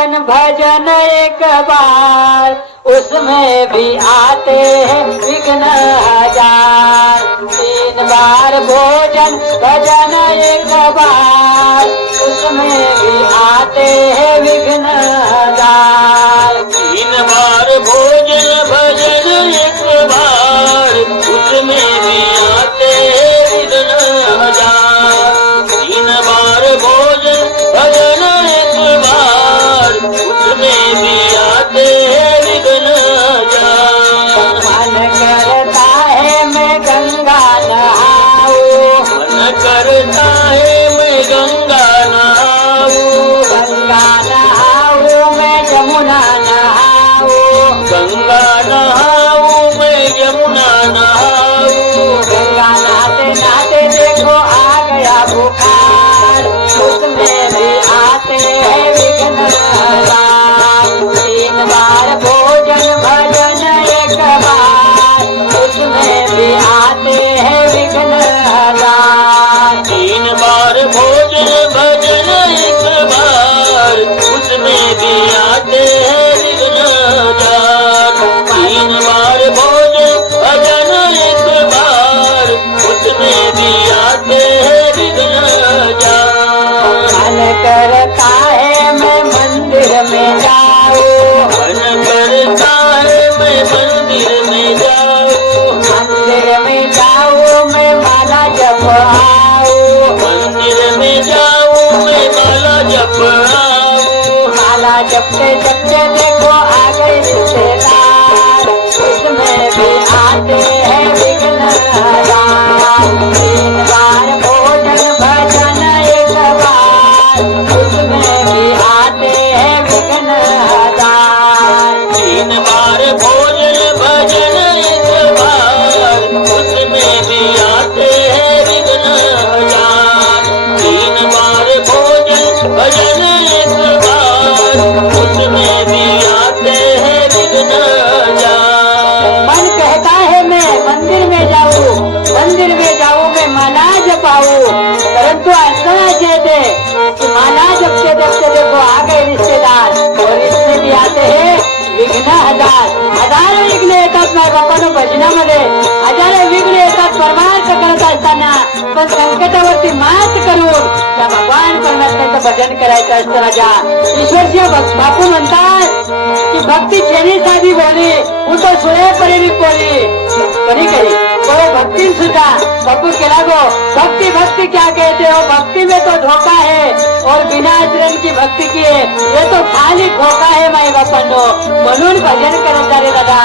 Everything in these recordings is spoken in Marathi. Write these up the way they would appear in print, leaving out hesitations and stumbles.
भोजन भजन एक बार उसमें भी आते हैं विघ्न हजार। 3 बार भोजन भजन एक बार उसमें भी आते हैं विघ्न हजार। 3 बार भोजन भजन एक बार उसमें भी आते हैं विघ्न हजार। 3 बार भोजन भजन एक बार उसमें भी आते हैं विघ्न हजार। मन करता है मैं गंगा नहाऊं, मन करता है मैं गंगा नहाऊं, गंगा नहाऊं मैं जमुना नहाऊं, गंगा नहाऊं मैं यमुना नहाऊं। गंगा नहाते नहाते देखो आ गया बुखार उसमें भी आते हैं विघ्न हजार। 3 बार भोजन भजन एक बार उसमें भी आते हैं विघ्न हजार। 3 बार भोजन भजन एक बार उसमें भी आते हैं विघ्न हजार। 3 बार भोजन भजन एक बार उसमें भी आते हैं विघ्न हजार। मन करता है मैं मंदिर में जाऊं, मन करता है मैं मंदिर में जाऊं, मंदिर में जाऊं मैं माला जपाऊं, मंदिर में जाऊं मैं माला जपाऊं। माला जपते जपते देखो आ गए रिश्तेदार उसमें भी आते हैं विघ्न हजार। 3 बार भोजन भजन एक बार उसमें भी आते हैं विघ्न हजार। 3 बार भोजन भजन एक बार उसमें भी आते हैं विघ्न हजार। 3 बार भोजन भजन एक बार उसमें भी आते हैं विघ्न हजार। मन कहता है मैं मंदिर में जाऊं, मंदिर में जाऊं मैं माला जपाऊं, परंतु ऐसा कहते कि माला जपते जपते देखो आ गए रिश्तेदार और इसमें भी आते हैं विघ्न हजार। हजारो विघ्न येतात ना बापानो भजनामध्ये, हजारो विघ्न येतात परमार्थ करत असताना, पण संकटावरती मात करून त्या भगवान परमात्म्याचं भजन करायचं असतं राजा। ईश्वरजी बापू म्हणतात कि भक्ति छेनी साधी बोली वो तो सुने परे भी बोली करी करी तो भक्ति सुधा बापू केला गो भक्ति भक्ति क्या कहते हो, भक्ति में तो धोखा है और बिना आचरण की भक्ति की है ये तो खाली धोखा है माई बापांनो। म्हणून भजन करत रे दादा।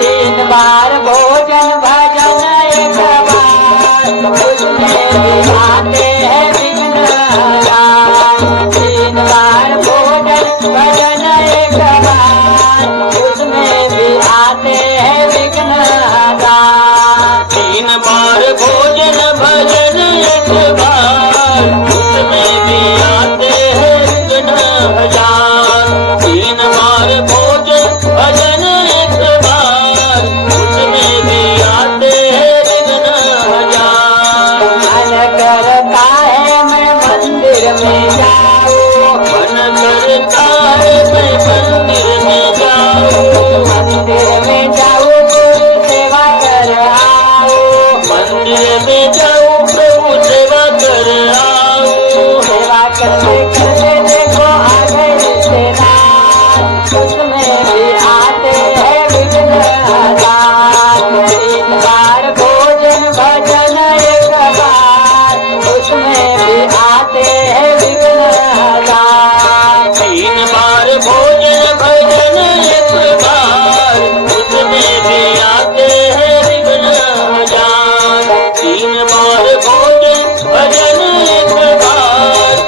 3 बार भोजन भजन एक बार उसमें भी आते हैं विघ्न हजार। 3 बार भोजन भजन एक बार उसमें भी आते हैं विघ्न हजार। 3 बार भोजन भजन एक बार उसमें भी आते हैं विघ्न हजार। 3 बार भोजन भजन एक बार उसमें भी आते हैं विघ्न हजार। मन करता है मैं मंदिर में जाऊं, मन करता है मैं मंदिर में जाऊं, मंदिर में जाऊं गुरु सेवा कर आऊं, मंदिर में जाऊं प्रभु सेवा कर आऊं। सेवा करते करते देखो आ गए रिश्तेदार उसमें भी आते हैं विघ्न हजार। 3 बार भोजन भजन एक बार उसमें भी आते हैं विघ्न हजार। 3 बार भोजन भजन एक बार उसमें भी आते हैं विघ्न हजार। 3 बार भोजन भजन एक बार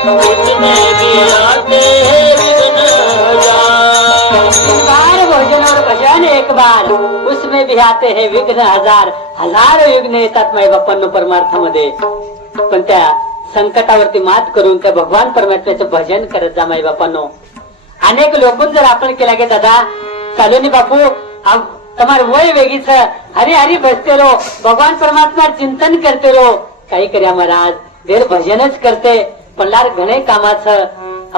उसमें भी आते हैं विघ्न हजार। 3 बार भोजन और भजन एक बार उसमें भी आते हैं विघ्न हजार। हजारो विघ्न येतात माई बाप्पांनो परमार्थामध्ये, पण त्या संकटावरती मात करून त्या भगवान परमात्म्याचं भजन करत जा माई बाप्पांनो। अनेक लोकून जर आपण केला गे दादा चालूनी बापू તમારું વય વેગી છે હરી હરી બસતે રહો ભગવાન પરમાત્મા ચિંતન કરते રહો काही કર્યા महाराज देर भजनच करते पण लार घणे कामाचं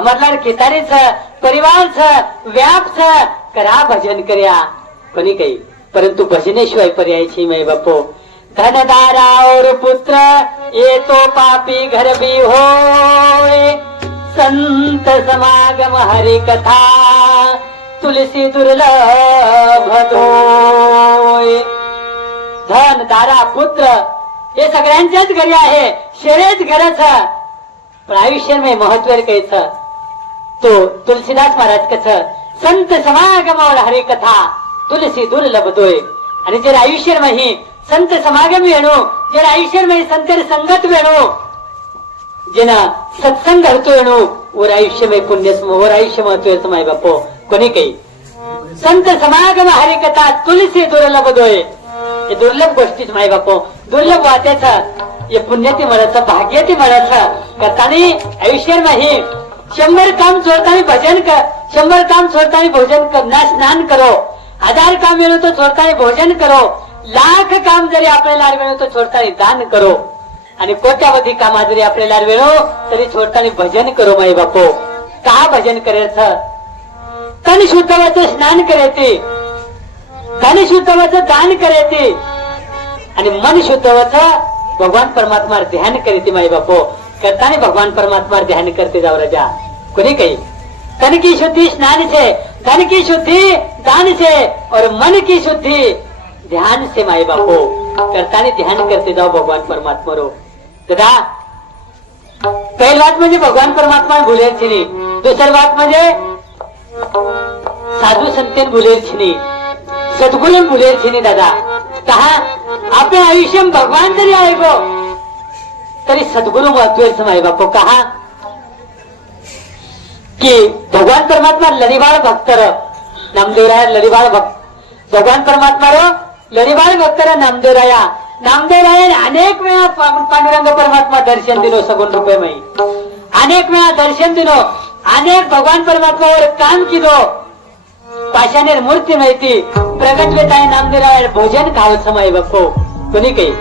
अमरलाल खितारी छ परिवार छ व्याप छ करा भजन कर्या कोणी काही परंतु भजनेशिवाय पर्याय छी मै बापो धनदारा और पुत्र ये तो पापी घर भी होय संत समागम हरि कथा तुलसी दुर्लभ होय धन दारा पुत्र हे सगळ्यांच्याच घरी आहे शेरेच घरच पण आयुष्यामध्ये महत्व कायच तो तुलसीदास महाराज कस संत समागमावर हरी कथा तुलसी दुर्लभ होय आणि जर आयुष्यामध्ये संत समागम वेणू जर आयुष्यामध्ये संत संगत वेणू जेना सत्संग होतो वेणू वर आयुष्यमय पुण्य वर आयुष्य महत्व माय बापो कोणी काही संत समागम हरी कथा तुलसी दुर्लभ होय हे दुर्लभ गोष्टीच माय बापो दुर्लभ वाट्याचा हे पुण्याती म्हणायचं भाग्याती म्हणायचं करतानी आयुष्यामध्ये 100 काम सोडताना भजन कर 100 काम सोडताना भोजन कर स्नान करो 1000 काम मिळो तो सोडताना भोजन करो लाख काम जरी आपल्याला मिळो तो सोडताना दान करो आणि कोट्यावधी काम जरी आपल्याला मिळो तरी सोडताना भजन करो माई बापो का भजन करायचं तन शुद्धवाचं स्नान करायचे तन शुद्धवाचं दान करायचे आणि मन शुद्धवाचं भगवान परमात्मा ध्यान करते माई बापो करताना भगवान परमात्मा ध्यान करते जाओ राजा कोणी काही तन की शुद्धि स्नान से धन की शुद्धि दान से और मन की शुद्धि ध्यान से माई बापो करताना ध्यान करते जाओ भगवान परमात्मा रो दादा पहिली बात म्हणजे भगवान परमात्मा भुलेरची नाही दुसरी बात म्हणजे साधू संतेन भुलेरची नाही सद्गुरू भुलेरची नाही दादा कहा आपल्या आयुष्य भगवान जरी आहे गो तरी सद्गुरु महत्व माई बापो कहा कि भगवान परमात्मा लड़ीबाळ भक्तर नामदेवराया लड़ीबाळ भक्त भगवान परमात्मा रो लड़ीबाळ भक्तर नामदेवराया नामदेवराया अनेक वेळा पांडुरंग परमात्मा दर्शन दिलो सगुण रुपये मई अनेक वेळा दर्शन दिलो अनेक भगवान परमात्मावर काम किदो पाषाणेर मूर्ती माहिती प्रगटले ताई नामदेवराया भोजन खावत समय बापो कोणी काही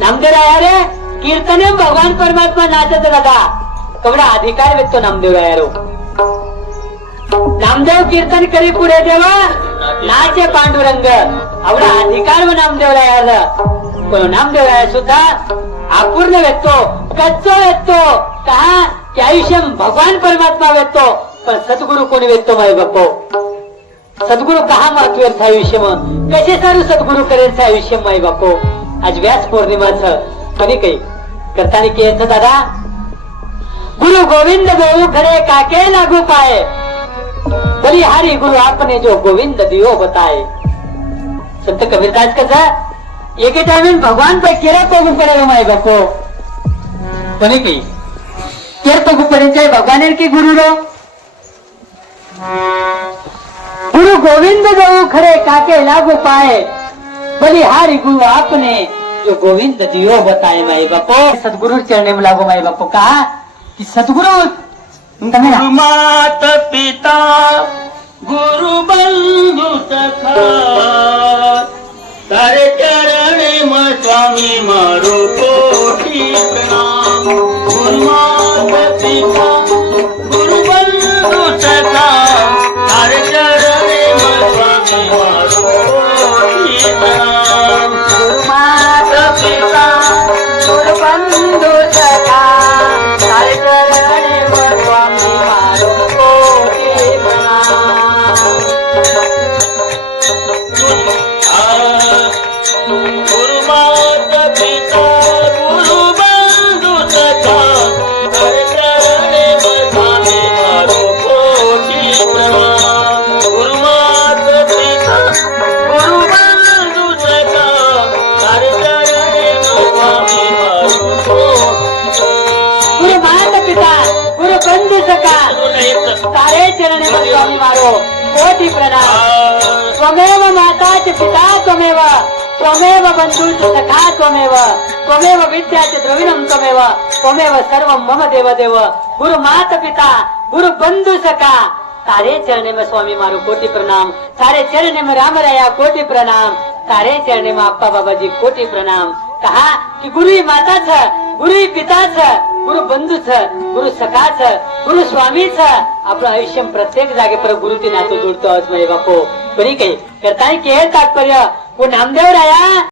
नामदेवराया रे कीर्तने भगवान परमात्मा नाचत दादा कवडा अधिकार व्यक्तो नामदेवराया रो नामदेव कीर्तन करी पुढे देवा नाचे पांडुरंग आवडा अधिकार व नामदेवराया पण नामदेवराया सुद्धा अपूर्ण व्यक्तो कच्चो व्यक्तो कहा की आयुष्य भगवान परमात्मा व्यक्तो पण सद्गुरु कोणी व्यक्तो माय बापो सद्गुरु कहा महत्व आयुष्य मग कसे सारू सद्गुरु करेल आयुष्य माय बापो आज व्यास पौर्णिमाचं कोणी काही करताना की दादा गुरु गोविंद गो खरे काके लागू पाए बलिहारी गुरु आपने जो गोविंद दियो बताए संत कबीरदास कसा एके टाइम भगवान पे केरा पगू पड़ेगा माय बापो कोणी काही केर पगू पड़े भगवान की गुरु रो गुरु गोविंद गो खरे काके लागू पाए बलिहारी गुरु आपने जो गोविंद दियो बताए माई बापो सदगुरु चरणे में लागो माई बापो कहा कि सदगुरु मात पिता गुरु बंधु सखा तारे चरणे में स्वामी मारो कोटि प्रणाम गुरु मात पिता गुरु बंधु सखा तारे चरणे में स्वामी मारो कोटि प्रणाम गुरु मात पिता गुरु बंधु सखा तारे चरणे में स्वामी मारो कोटि प्रणाम गुरु मात पिता गुरु बंधु सखा तारे चरणे में स्वामी मारो कोटि प्रणाम गुरु मात पिता गुरु बंधु सखा तारे चरणे में स्वामी मारो गुरु मात पिता गुरु बंधु सखा तारे चरणे में स्वामी मारो कोटि प्रणाम त्वमेव माता च पिता त्वमेव त्वमेव बंधु च सखा त्वमेव त्वमेव विद्या च द्रविणं त्वमेव त्वमेव सर्वं मम देव देव गुरु मात पिता गुरु बंधु सखा तारे चरणे में स्वामी मारो कोटि प्रणाम तारे चरणे में राम राया कोटि प्रणाम तारे चरणे में अप्पा बाबा जी कोटि प्रणाम कहा कि गुरु ही माता छ गुरु पिताच गुरु बंधूच गुरु सखाच गुरु स्वामीच आपलं आयुष्य प्रत्येक जागेपर गुरु ती नातं जोडतो आहोत म्हणजे बापू बरी काही करताना के तात्पर्य नामदेव राया